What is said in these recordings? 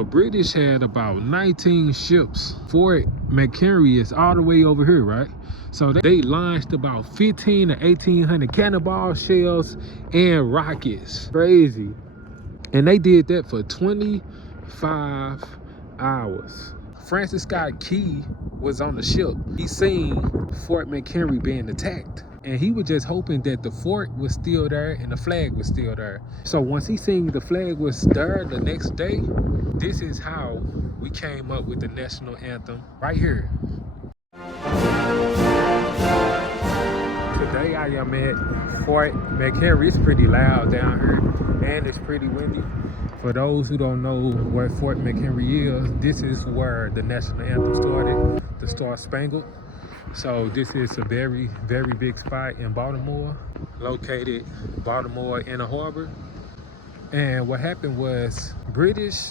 The British had about 19 ships. Fort McHenry is all the way over here, right? So they launched about 15 to 1800 cannonball shells and rockets. Crazy. And they did that for 25 hours. Francisscottkey was on the ship. He seen Fort McHenry being attacked. And he was just hoping that the fort was still there and the flag was still there. So once he seen the flag was there the next day, this is how we came up with the national anthem right here. Today I am at Fort McHenry. It's pretty loud down here and it's pretty windy. For those who don't know where Fort McHenry is, this is where the national anthem started, the Star-Spangled. So this is a very, very big spot in Baltimore, located Baltimore in a harbor. And what happened was British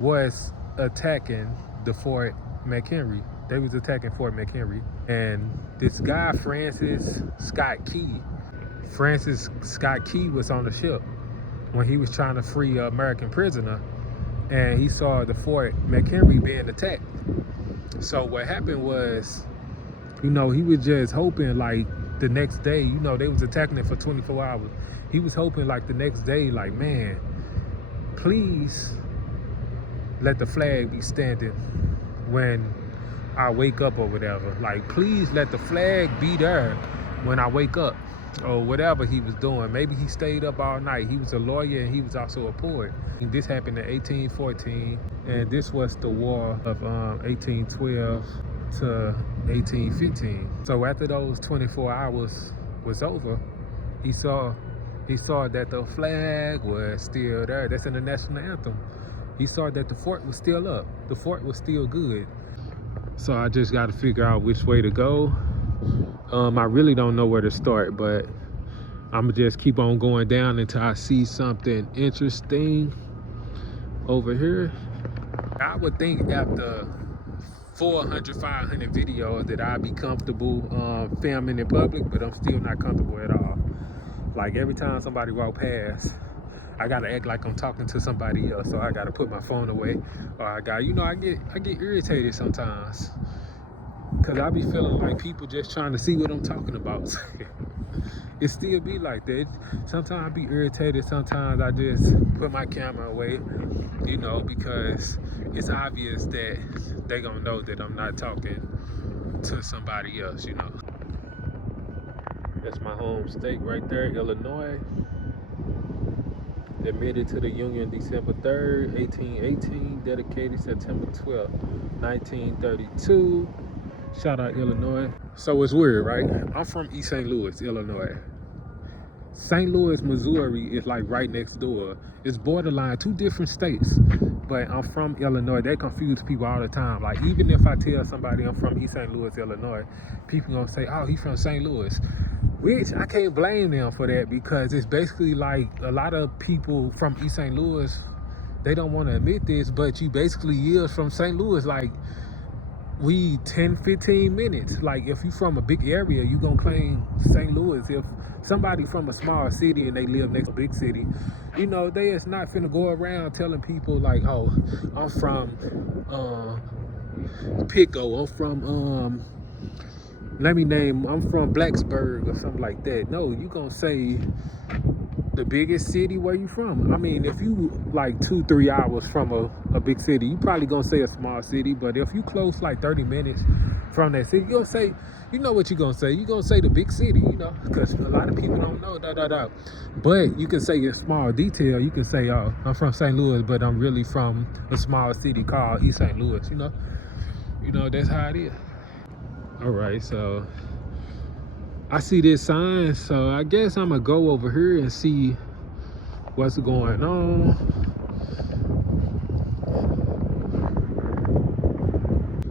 was attacking the Fort McHenry. They was attacking Fort McHenry. And this guy, francisscottkey was on the ship when he was trying to free an American prisoner. And he saw the Fort McHenry being attacked. So what happened was, you know, he was just hoping like the next day, you know, they was attacking it for 24 hours. He was hoping like the next day, like, man, please let the flag be standing when I wake up or whatever. Like, please let the flag be there when I wake up or whatever he was doing. Maybe he stayed up all night. He was a lawyer and he was also a poet. And this happened in 1814 and this was the war of 1812 to 1815. So after those 24 hours was over, he saw that the flag was still there. That's in the national anthem. He saw that the fort was still up. The fort was still good. So I just got to figure out which way to go. I really don't know where to start, but I'm gonna just keep on going down until I see something interesting over here. I would think after 400, 500 videos that I'd be comfortable filming in public, but I'm still not comfortable at all. Like every time somebody walk past, I gotta act like I'm talking to somebody else, so I gotta put my phone away, or I get irritated sometimes, cause I be feeling like people just trying to see what I'm talking about. It still be like that. Sometimes I be irritated. Sometimes I just put my camera away, you know, because it's obvious that they gonna know that I'm not talking to somebody else, you know. That's my home state right there, Illinois. Admitted to the Union December 3rd, 1818. Dedicated September 12th, 1932. Shout out Illinois. So it's weird, right? I'm from East St. Louis, Illinois. St. Louis, Missouri is like right next door. It's borderline, two different states, but I'm from Illinois. They confuse people all the time. Like even if I tell somebody I'm from East St. Louis, Illinois, people gonna say, oh, he's from St. Louis. Which I can't blame them for that, because it's basically like a lot of people from East St. Louis, they don't want to admit this, but you basically is from St. Louis. Like we 10, 15 minutes. Like if you from a big area, you gonna claim St. Louis. If somebody from a small city and they live next to a big city, you know, they is not finna go around telling people like, oh, I'm from Pico, I'm from I'm from Blacksburg or something like that. No, you gonna say the biggest city where you from. I mean, if you like 2-3 hours from a big city, you probably gonna say a small city. But if you close like 30 minutes from that city, you gonna say, you know what you gonna say? You gonna say the big city, you know, because a lot of people don't know, But you can say a small detail. You can say, oh, I'm from St. Louis, but I'm really from a small city called East St. Louis, you know? You know, that's how it is. All right, so I see this sign, so I guess I'm gonna go over here and see what's going on.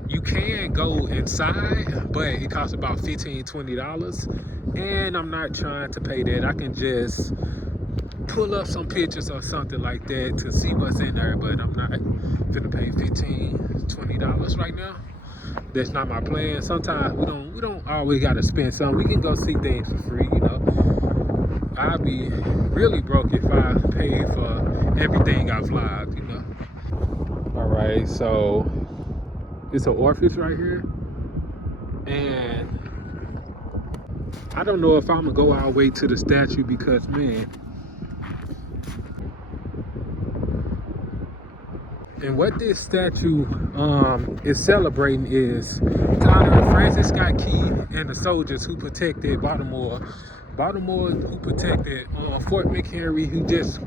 You can go inside, but it costs about $15, $20, and I'm not trying to pay that. I can just pull up some pictures or something like that to see what's in there, but I'm not gonna pay $15, $20 right now. That's not my plan. Sometimes we don't always gotta spend something. We can go see things for free, you know. I'd be really broke if I paid for everything I vlogged, you know. right, so it's an orphanage right here, and I don't know if I'm gonna go all the way to the statue because, man, and what this statue is celebrating is honoring Francis Scott Key and the soldiers who protected Baltimore, who protected Fort McHenry, who just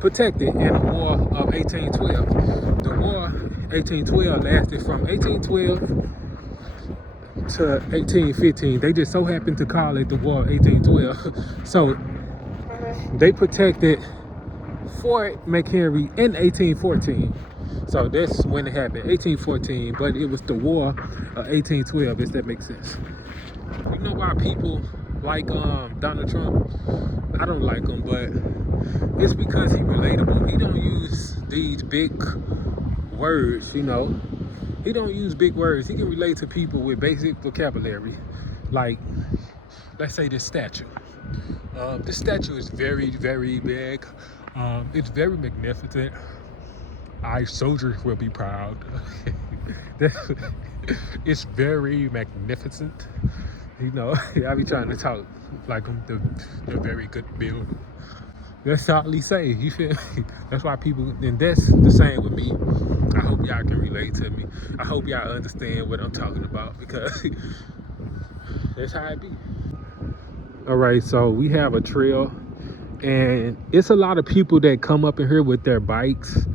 protected in the War of 1812. The War 1812 lasted from 1812 to 1815. They just so happened to call it the War of 1812. So they protected Fort McHenry in 1814. So that's when it happened, 1814, but it was the War of 1812, if that makes sense. You know why people like Donald Trump? I don't like him, but it's because he's relatable. He don't use these big words, you know. He don't use big words. He can relate to people with basic vocabulary. Like, let's say this statue. This statue is very, very big. It's very magnificent. Our soldiers will be proud. It's very magnificent. You know, I be trying to talk like I'm the very good builder. That's all he say. You feel me? That's why people, and that's the same with me. I hope y'all can relate to me. I hope y'all understand what I'm talking about, because that's how it be. All right, so we have a trail, and it's a lot of people that come up in here with their bikes.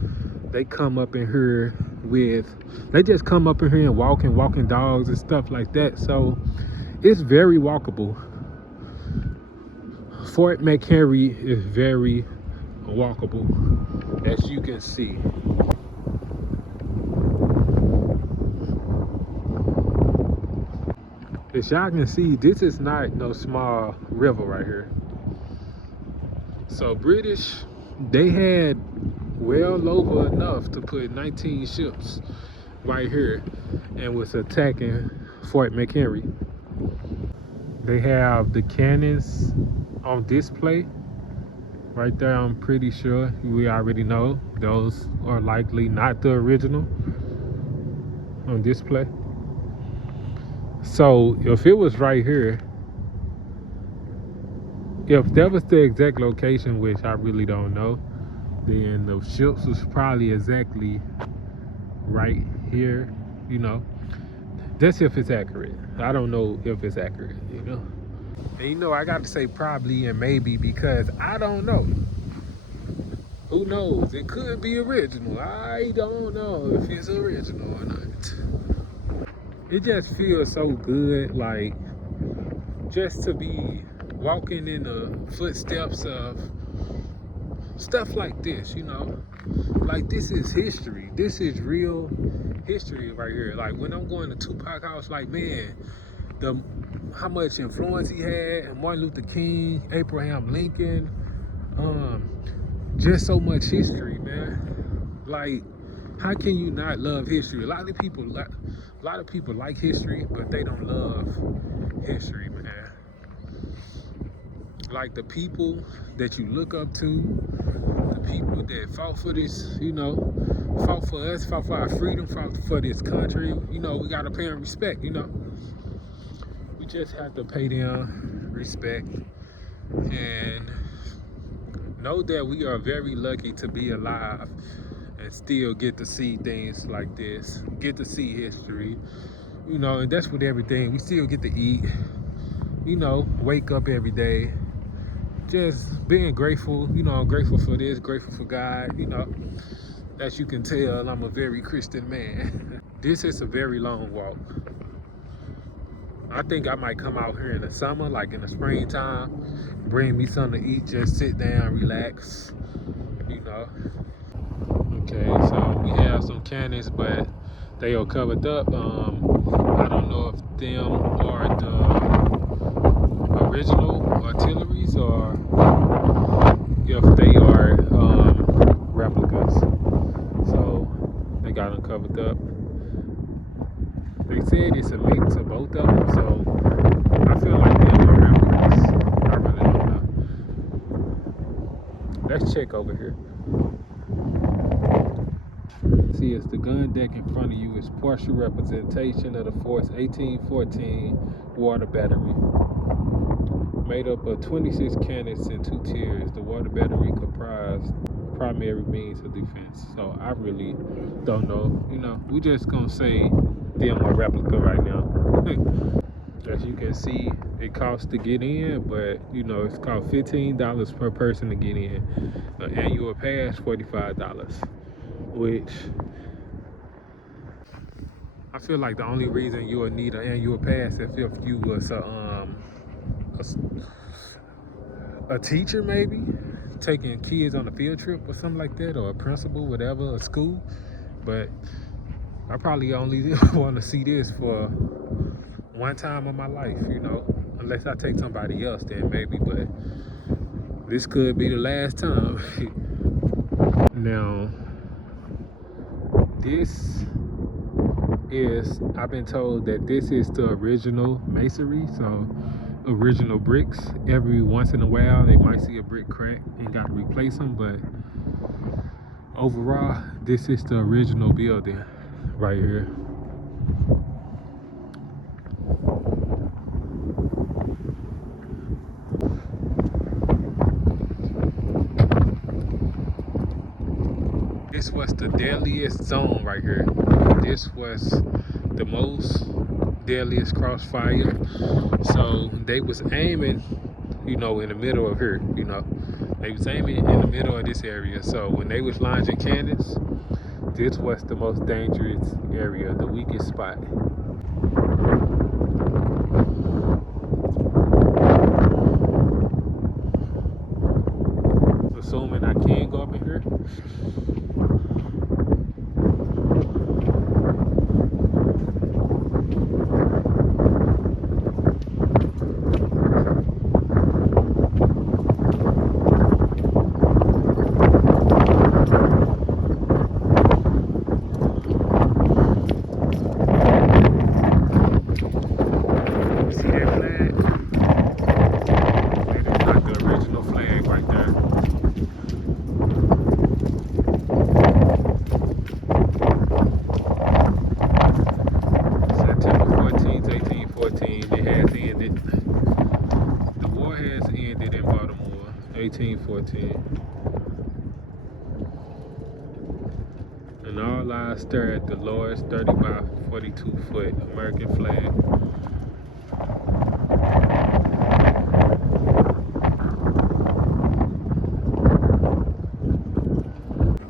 They come up in here they just come up in here and walking dogs and stuff like that. So it's very walkable. Fort McHenry is very walkable, as you can see. As y'all can see, this is not no small river right here. So British, they had well over enough to put 19 ships right here and was attacking Fort McHenry. They have the cannons on display right there. I'm pretty sure we already know those are likely not the original on display. So if it was right here, if that was the exact location, which I really don't know, then the ships was probably exactly right here, you know. That's if it's accurate. I don't know if it's accurate, you know. And you know, I got to say probably and maybe because I don't know. Who knows? It could be original. I don't know if it's original or not. It just feels so good, like, just to be walking in the footsteps of stuff like this, you know. Like, this is history. This is real history right here. Like, when I'm going to Tupac house, like, man, how much influence he had, Martin Luther King, Abraham Lincoln, just so much history, man. Like, how can you not love history? A lot of people like history, but they don't love history, man. Like, the people that you look up to, the people that fought for this, you know, fought for us, fought for our freedom, fought for this country, you know, we gotta pay them respect, you know. We just have to pay them respect and know that we are very lucky to be alive and still get to see things like this, get to see history, you know. And that's with everything. We still get to eat, you know, wake up every day, just being grateful, you know. I'm grateful for this, grateful for God, you know. As you can tell, I'm a very Christian man. This is a very long walk. I think I might come out here in the summer, like in the springtime, bring me something to eat, just sit down, relax, you know. Okay, so we have some cannons, but they are covered up. I don't know if them are the original artilleries or if they are replicas. So they got them covered up. They said it's a mix of both of them, so I feel like them are replicas. I really don't know. Let's check over here. See, it's the gun deck in front of you is partial representation of the Fort's 1814 water battery. Made up of 26 cannons in 2 tiers, the water battery comprised primary means of defense. So I really don't know. You know, we just gonna say DM replica right now. As you can see, it costs to get in, but you know, it's cost $15 per person to get in. An annual pass, $45, which I feel like the only reason you would need an annual pass if you was a teacher, maybe taking kids on a field trip or something like that, or a principal, whatever, a school. But I probably only want to see this for one time in my life, you know, unless I take somebody else, then maybe, but this could be the last time. Now, this is, I've been told that this is the original masonry, so original bricks. Every once in a while they might see a brick crack and got to replace them, but overall this is the original building right here. This was the deadliest zone right here. This was the most deadliest crossfire. So they was aiming, you know, in the middle of here, you know. They was aiming in the middle of this area. So when they was launching cannons, this was the most dangerous area, the weakest spot. Assuming I can go up in here. The war has ended in Baltimore, 1814. And all eyes stare at the large 30 by 42 foot American flag.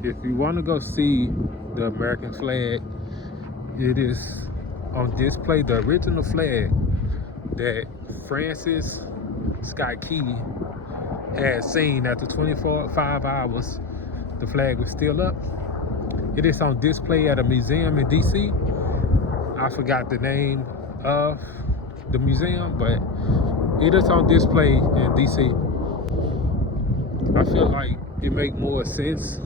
If you want to go see the American flag, it is on display, the original flag that Francisscottkey had seen after 5 hours. The flag was still up. It is on display at a museum in DC. I forgot the name of the museum, but it is on display in DC. I feel like it makes more sense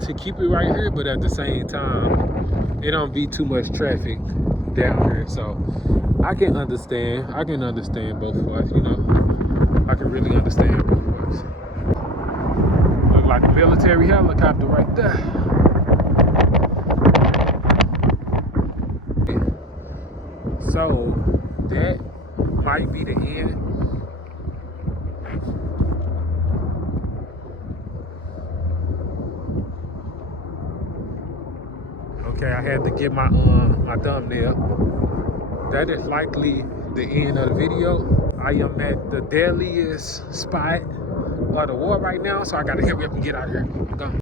to keep it right here, but at the same time, it don't be too much traffic down here. So I can understand both of us, you know. I can really understand both of us. Look like a military helicopter right there. So that might be the end. Okay, I had to get my thumbnail. That is likely the end of the video. I am at the deadliest spot of the war right now, so I gotta hurry up and get out of here. I'm gone.